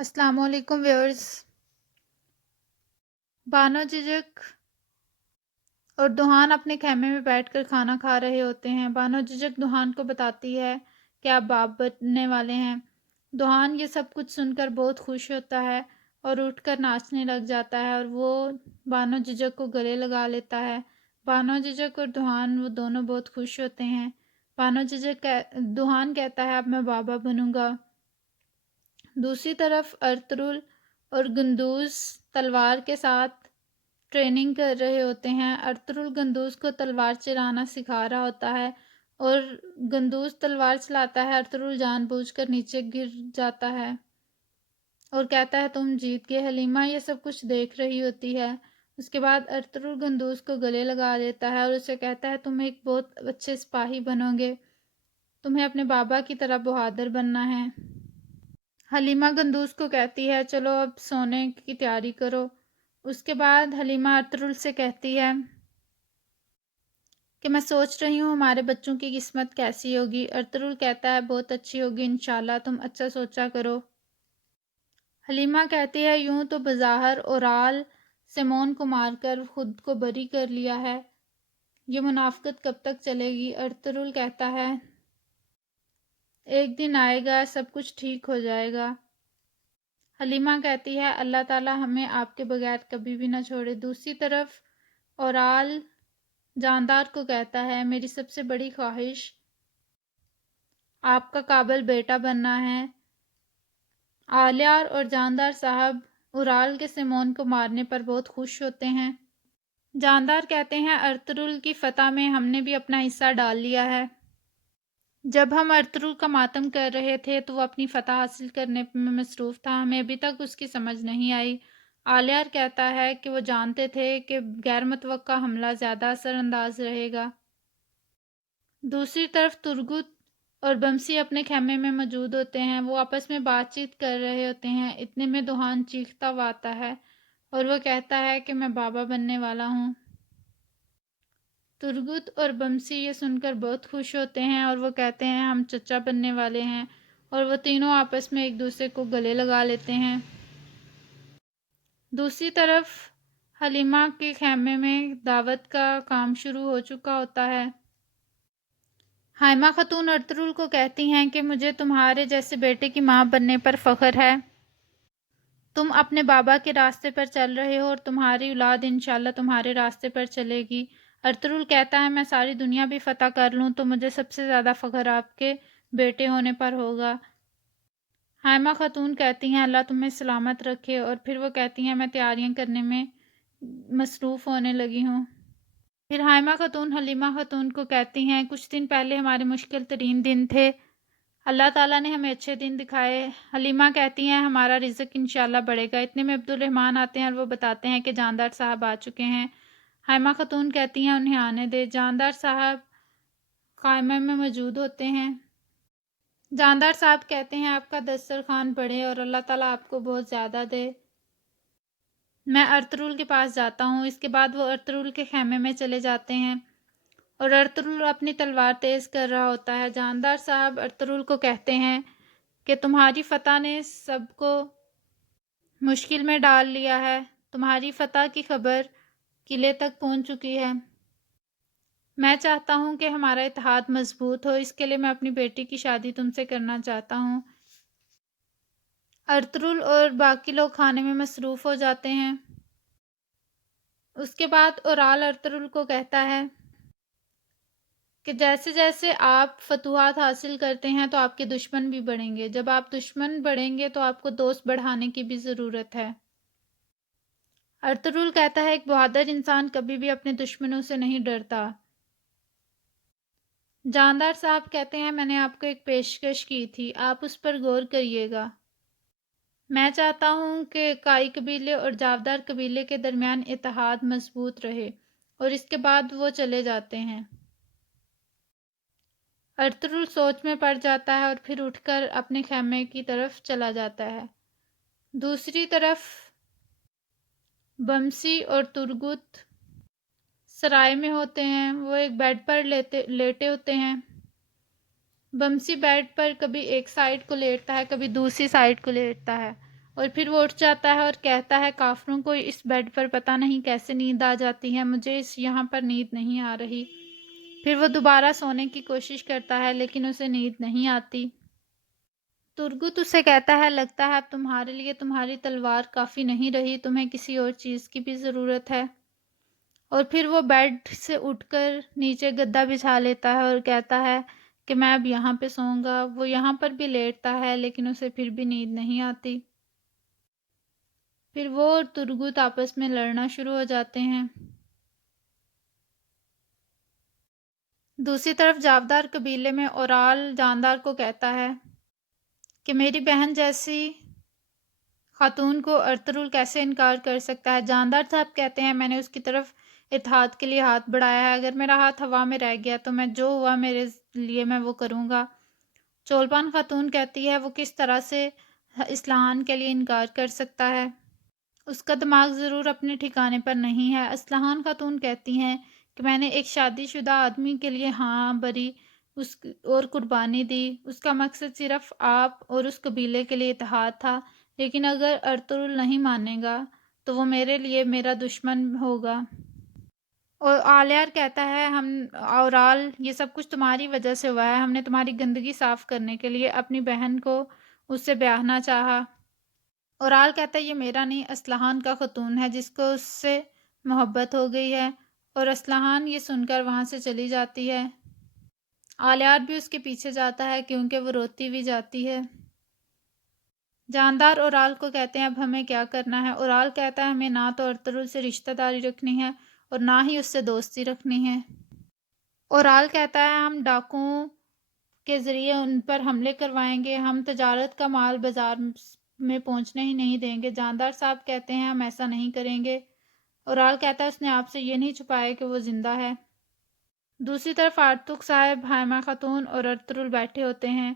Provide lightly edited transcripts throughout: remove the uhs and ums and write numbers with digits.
السلام علیکم ویورز۔ بانو ججک اور دوحان اپنے خیمے میں بیٹھ کر کھانا کھا رہے ہوتے ہیں۔ بانو ججک دوحان کو بتاتی ہے کہ آپ باپ بننے والے ہیں۔ دوحان یہ سب کچھ سن کر بہت خوش ہوتا ہے اور اٹھ کر ناچنے لگ جاتا ہے اور وہ بانو ججک کو گلے لگا لیتا ہے۔ بانو ججک اور دوحان وہ دونوں بہت خوش ہوتے ہیں۔ دوحان کہتا ہے اب میں بابا بنوں گا۔ دوسری طرف ارطغرل اور گندوز تلوار کے ساتھ ٹریننگ کر رہے ہوتے ہیں۔ ارطغرل گندوز کو تلوار چلانا سکھا رہا ہوتا ہے اور گندوز تلوار چلاتا ہے۔ ارطغرل جان بوجھ کر نیچے گر جاتا ہے اور کہتا ہے تم جیت گئے۔ حلیمہ یہ سب کچھ دیکھ رہی ہوتی ہے۔ اس کے بعد ارطغرل گندوز کو گلے لگا لیتا ہے اور اسے کہتا ہے تم ایک بہت اچھے سپاہی بنو گے، تمہیں اپنے بابا کی طرح بہادر بننا ہے۔ حلیمہ گندوز کو کہتی ہے چلو اب سونے کی تیاری کرو۔ اس کے بعد حلیمہ ارطغرل سے کہتی ہے کہ میں سوچ رہی ہوں ہمارے بچوں کی قسمت کیسی ہوگی۔ ارطغرل کہتا ہے بہت اچھی ہوگی انشاءاللہ، تم اچھا سوچا کرو۔ حلیمہ کہتی ہے یوں تو بظاہر اورال سیمون کو مار کر خود کو بری کر لیا ہے، یہ منافقت کب تک چلے گی؟ ارطغرل کہتا ہے ایک دن آئے گا سب کچھ ٹھیک ہو جائے گا۔ حلیمہ کہتی ہے اللہ تعالیٰ ہمیں آپ کے بغیر کبھی بھی نہ چھوڑے۔ دوسری طرف اورال جاندار کو کہتا ہے میری سب سے بڑی خواہش آپ کا قابل بیٹا بننا ہے۔ آلیار اور جاندار صاحب اورال کے سیمون کو مارنے پر بہت خوش ہوتے ہیں۔ جاندار کہتے ہیں ارطغرل کی فتح میں ہم نے بھی اپنا حصہ ڈال لیا ہے۔ جب ہم ارطغرل کا ماتم کر رہے تھے تو وہ اپنی فتح حاصل کرنے میں مصروف تھا، ہمیں ابھی تک اس کی سمجھ نہیں آئی۔ آلیار کہتا ہے کہ وہ جانتے تھے کہ غیر متوقع حملہ زیادہ اثر انداز رہے گا۔ دوسری طرف ترگت اور بمسی اپنے خیمے میں موجود ہوتے ہیں، وہ آپس میں بات چیت کر رہے ہوتے ہیں۔ اتنے میں دوحان چیختا ہوا آتا ہے اور وہ کہتا ہے کہ میں بابا بننے والا ہوں۔ ترگت اور بمسی یہ سن کر بہت خوش ہوتے ہیں اور وہ کہتے ہیں ہم چچا بننے والے ہیں، اور وہ تینوں آپس میں ایک دوسرے کو گلے لگا لیتے ہیں۔ دوسری طرف حلیمہ کے خیمے میں دعوت کا کام شروع ہو چکا ہوتا ہے۔ حائمہ خاتون ارطغرل کو کہتی ہیں کہ مجھے تمہارے جیسے بیٹے کی ماں بننے پر فخر ہے۔ تم اپنے بابا کے راستے پر چل رہے ہو اور تمہاری اولاد انشاءاللہ تمہارے راستے پر چلے گی۔ ارطغرل کہتا ہے میں ساری دنیا بھی فتح کر لوں تو مجھے سب سے زیادہ فخر آپ کے بیٹے ہونے پر ہوگا۔ حائمہ خاتون کہتی ہیں اللہ تمہیں سلامت رکھے، اور پھر وہ کہتی ہیں میں تیاریاں کرنے میں مصروف ہونے لگی ہوں۔ پھر حائمہ خاتون حلیمہ خاتون کو کہتی ہیں کچھ دن پہلے ہمارے مشکل ترین دن تھے، اللہ تعالیٰ نے ہمیں اچھے دن دکھائے۔ حلیمہ کہتی ہیں ہمارا رزق انشاءاللہ بڑھے گا۔ اتنے میں عبدالرحمن آتے ہیں اور وہ بتاتے ہیں کہ جاندار صاحب آ چکے ہیں۔ حائمہ خاتون کہتی ہیں انہیں آنے دے۔ جاندار صاحب خیمے میں موجود ہوتے ہیں۔ جاندار صاحب کہتے ہیں آپ کا دسترخوان بڑھے اور اللہ تعالیٰ آپ کو بہت زیادہ دے۔ میں ارطغرل کے پاس جاتا ہوں۔ اس کے بعد وہ ارطغرل کے خیمے میں چلے جاتے ہیں اور ارطغرل اپنی تلوار تیز کر رہا ہوتا ہے۔ جاندار صاحب ارطغرل کو کہتے ہیں کہ تمہاری فتح نے سب کو مشکل میں ڈال لیا ہے، تمہاری فتح کی خبر قلعے تک پہنچ چکی ہے۔ میں چاہتا ہوں کہ ہمارا اتحاد مضبوط ہو، اس کے لیے میں اپنی بیٹی کی شادی تم سے کرنا چاہتا ہوں۔ ارطغرل اور باقی لوگ کھانے میں مصروف ہو جاتے ہیں۔ اس کے بعد اورال ارطغرل کو کہتا ہے کہ جیسے جیسے آپ فتوحات حاصل کرتے ہیں تو آپ کے دشمن بھی بڑھیں گے، جب آپ دشمن بڑھیں گے تو آپ کو دوست بڑھانے کی بھی ضرورت ہے۔ ارطغرل کہتا ہے ایک بہادر انسان کبھی بھی اپنے دشمنوں سے نہیں ڈرتا۔ جاندار صاحب کہتے ہیں میں نے آپ کو ایک پیشکش کی تھی، آپ اس پر غور کریے گا۔ میں چاہتا ہوں کہ کائی قبیلے اور جاودار قبیلے کے درمیان اتحاد مضبوط رہے، اور اس کے بعد وہ چلے جاتے ہیں۔ ارطغرل سوچ میں پڑ جاتا ہے اور پھر اٹھ کر اپنے خیمے کی طرف چلا جاتا ہے۔ دوسری طرف بمسی اور ترگت سرائے میں ہوتے ہیں، وہ ایک بیڈ پر لیٹے ہوتے ہیں۔ بمسی بیڈ پر کبھی ایک سائڈ کو لیٹتا ہے کبھی دوسری سائڈ کو لیٹتا ہے، اور پھر وہ اٹھ جاتا ہے اور کہتا ہے کافروں کو اس بیڈ پر پتہ نہیں کیسے نیند آ جاتی ہے، مجھے یہاں پر نیند نہیں آ رہی۔ پھر وہ دوبارہ سونے کی کوشش کرتا ہے لیکن اسے نیند نہیں آتی۔ ترگت اسے کہتا ہے لگتا ہے اب تمہارے لیے تمہاری تلوار کافی نہیں رہی، تمہیں کسی اور چیز کی بھی ضرورت ہے۔ اور پھر وہ بیڈ سے اٹھ کر نیچے گدا بچھا لیتا ہے اور کہتا ہے کہ میں اب یہاں پہ سوؤں گا۔ وہ یہاں پر بھی لیٹتا ہے لیکن اسے پھر بھی نیند نہیں آتی۔ پھر وہ اور ترگت آپس میں لڑنا شروع ہو جاتے ہیں۔ دوسری طرف جاودار قبیلے میں اورال جاندار کو کہتا ہے کہ میری بہن جیسی خاتون کو ارطغرل کیسے انکار کر سکتا ہے۔ جاندار صاحب کہتے ہیں میں نے اس کی طرف اتحاد کے لیے ہاتھ بڑھایا ہے، اگر میرا ہاتھ ہوا میں رہ گیا تو میں جو ہوا میرے لیے میں وہ کروں گا۔ چولپان خاتون کہتی ہے وہ کس طرح سے اصلاحان کے لیے انکار کر سکتا ہے، اس کا دماغ ضرور اپنے ٹھکانے پر نہیں ہے۔ اصلاحان خاتون کہتی ہیں کہ میں نے ایک شادی شدہ آدمی کے لیے ہاں بری اور قربانی دی، اس کا مقصد صرف آپ اور اس قبیلے کے لیے اتحاد تھا، لیکن اگر ارطغرل نہیں مانے گا تو وہ میرے لیے میرا دشمن ہوگا۔ اور آلیار کہتا ہے اورال یہ سب کچھ تمہاری وجہ سے ہوا ہے، ہم نے تمہاری گندگی صاف کرنے کے لیے اپنی بہن کو اس سے بیاہنا چاہا۔ اورال کہتا ہے یہ میرا نہیں، اصلاحان کا خاتون ہے جس کو اس سے محبت ہو گئی ہے، اور اصلاحان یہ سن کر وہاں سے چلی جاتی ہے۔ آلیار بھی اس کے پیچھے جاتا ہے کیونکہ وہ روتی بھی جاتی ہے۔ جاندار اورال کو کہتے ہیں اب ہمیں کیا کرنا ہے۔ اورال کہتا ہے ہمیں نہ تو ارطغرل سے رشتہ داری رکھنی ہے اور نہ ہی اس سے دوستی رکھنی ہے۔ اورال کہتا ہے ہم ڈاکوؤں کے ذریعے ان پر حملے کروائیں گے، ہم تجارت کا مال بازار میں پہنچنے ہی نہیں دیں گے۔ جاندار صاحب کہتے ہیں ہم ایسا نہیں کریں گے۔ اورال کہتا ہے اس نے آپ سے یہ نہیں چھپایا کہ وہ زندہ ہے۔ دوسری طرف آرتک صاحب، ہائمہ خاتون اور ارطغرل بیٹھے ہوتے ہیں۔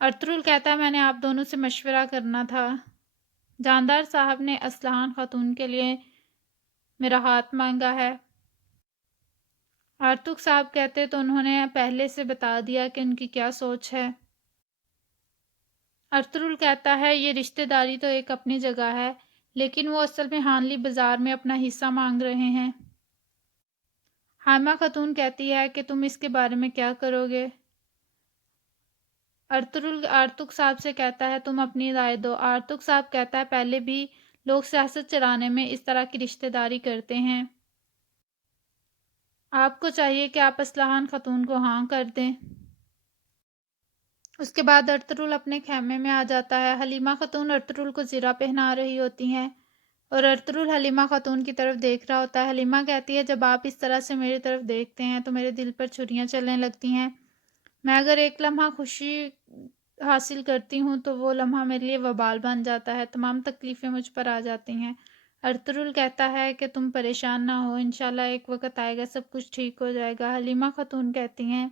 ارطغرل کہتا ہے میں نے آپ دونوں سے مشورہ کرنا تھا۔ جاندار صاحب نے اصلاحان خاتون کے لیے میرا ہاتھ مانگا ہے۔ آرتک صاحب کہتے تو انہوں نے پہلے سے بتا دیا کہ ان کی کیا سوچ ہے۔ ارطغرل کہتا ہے یہ رشتہ داری تو ایک اپنی جگہ ہے، لیکن وہ اصل میں ہانلی بازار میں اپنا حصہ مانگ رہے ہیں۔ ہائمہ خاتون کہتی ہے کہ تم اس کے بارے میں کیا کرو گے؟ ارطغرل آرتک صاحب سے کہتا ہے تم اپنی رائے دو۔ آرتک صاحب کہتا ہے پہلے بھی لوگ سیاست چلانے میں اس طرح کی رشتہ داری کرتے ہیں، آپ کو چاہیے کہ آپ اصلاحان خاتون کو ہاں کر دیں۔ اس کے بعد ارطغرل اپنے خیمے میں آ جاتا ہے۔ حلیمہ خاتون ارطغرل کو زرہ پہنا رہی ہوتی ہیں اور ارطغرل حلیمہ خاتون کی طرف دیکھ رہا ہوتا ہے۔ حلیمہ کہتی ہے جب آپ اس طرح سے میری طرف دیکھتے ہیں تو میرے دل پر چھریاں چلنے لگتی ہیں، میں اگر ایک لمحہ خوشی حاصل کرتی ہوں تو وہ لمحہ میرے لیے وبال بن جاتا ہے، تمام تکلیفیں مجھ پر آ جاتی ہیں۔ ارطغرل کہتا ہے کہ تم پریشان نہ ہو، انشاءاللہ ایک وقت آئے گا سب کچھ ٹھیک ہو جائے گا۔ حلیمہ خاتون کہتی ہیں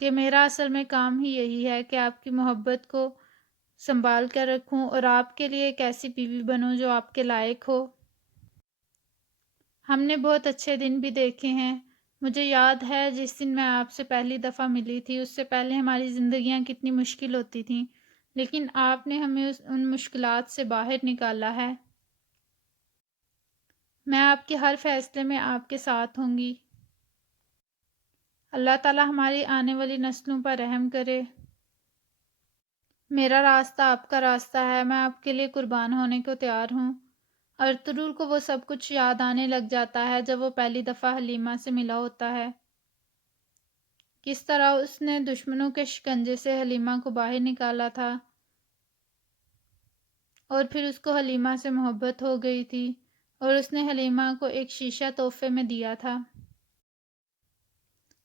کہ میرا اصل میں کام ہی یہی ہے کہ آپ کی محبت کو سنبھال کر رکھوں اور آپ کے لیے ایک ایسی بیوی بنوں جو آپ کے لائق ہو۔ ہم نے بہت اچھے دن بھی دیکھے ہیں، مجھے یاد ہے جس دن میں آپ سے پہلی دفعہ ملی تھی، اس سے پہلے ہماری زندگیاں کتنی مشکل ہوتی تھیں، لیکن آپ نے ہمیں ان مشکلات سے باہر نکالا ہے۔ میں آپ کے ہر فیصلے میں آپ کے ساتھ ہوں گی۔ اللہ تعالی ہماری آنے والی نسلوں پر رحم کرے۔ میرا راستہ آپ کا راستہ ہے، میں آپ کے لیے قربان ہونے کو تیار ہوں۔ ارطغرل کو وہ سب کچھ یاد آنے لگ جاتا ہے جب وہ پہلی دفعہ حلیمہ سے ملا ہوتا ہے، کس طرح اس نے دشمنوں کے شکنجے سے حلیمہ کو باہر نکالا تھا اور پھر اس کو حلیمہ سے محبت ہو گئی تھی اور اس نے حلیمہ کو ایک شیشہ تحفے میں دیا تھا۔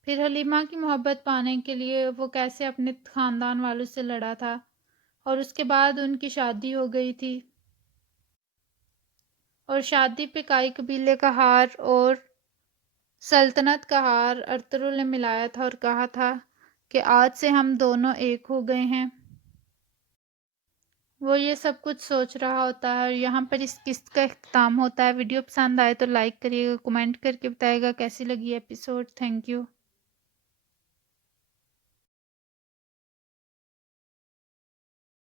پھر حلیمہ کی محبت پانے کے لیے وہ کیسے اپنے خاندان والوں سے لڑا تھا اور اس کے بعد ان کی شادی ہو گئی تھی، اور شادی پہ کائی قبیلے کا ہار اور سلطنت کا ہار ارطغرل نے ملایا تھا اور کہا تھا کہ آج سے ہم دونوں ایک ہو گئے ہیں۔ وہ یہ سب کچھ سوچ رہا ہوتا ہے اور یہاں پر اس قسط کا اختتام ہوتا ہے۔ ویڈیو پسند آئے تو لائک کریے گا، کمنٹ کر کے بتائے گا کیسی لگی ایپیسوڈ۔ Thank you.